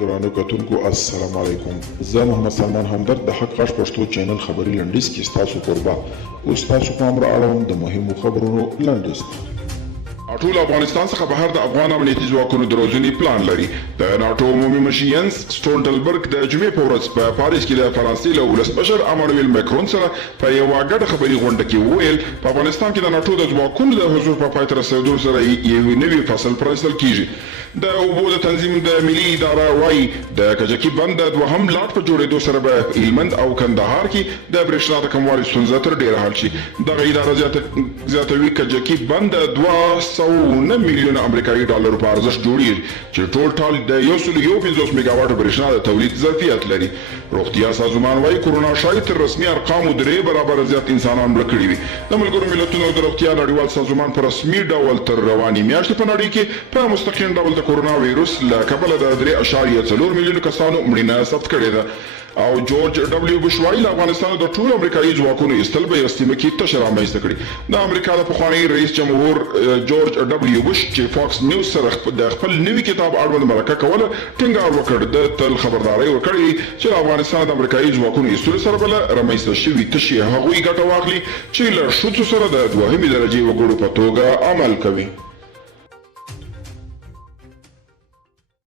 درانو کتونکو السلام علیکم. زه محمد سلمان همدرد د حق غږ پښتو چینل خبري لنډیز کې ستاسو قربا اوس تاسو پام را اړوم د مهمو خبرونو لنډیز. ټول افغانستان څخه بهر د افغان امنیتي ځواکونو د روزنې پلان لري. د ناټو عمومي مشر ینس سټولټنبرګ د جمعې په ورځ په پاریس کې د فرانسې له ولسمشر امانویل ماکرون سره په یوه ګډه خبري غونډه کې وویل په افغانستان کې د ناټو د ځواکونو د حضور په پای ته رسېدو سره یو نوی فصل پرانیستل کیږي. د اوبو د تنظیم د ملي اداره وایي د کجکي بند د دوهم لاټ په جوړېدو سره به هلمند او کندهار کې د برېښنا د کموالي ستونزه تر ډېره حل شي. دغه اداره زیاتوي کجکي بند د 209 میلیون امریکایي ډالرو په ارزښت جوړیږي چې ټول ټال د 150 میگا واټ برېښنا د تولید ظرفیت لري. روغتیا سازمان وایي کرونا شاید تر رسمي ارقامو 3 برابره زیات انسانان مړه کړي وي. د ملګرو ملتونو د روغتیا نړیوال سازمان په رسمي ډول تر روانې میاشتې په نړۍ کې په مستقیم ډول د کورونا ویروس له کبله د 3.4 میلیونو کسانو مړینه ثبت کړې ده. او جورج ډبلیو بوش وایي له افغانستان د ټولو امریکایي ځواکونو ایستل به یوه سیمه کې تشه رامنځته کړي. د امریکا د پخواني رئیس جمهور جورج ډبلیو بوش چې فاکس نیوز سره د خپل نوي کتاب اړوند مرکه کوله ټینګار وکړ د تل خبرداري ورکړې چې له افغانستان د امریکایي ځواکونو ایستلو سره به له رامنځته شوي تشې هغوی ګټه واخلي چې له ښځو سره د دوهمې درجې وګړو په توګه عمل کوي.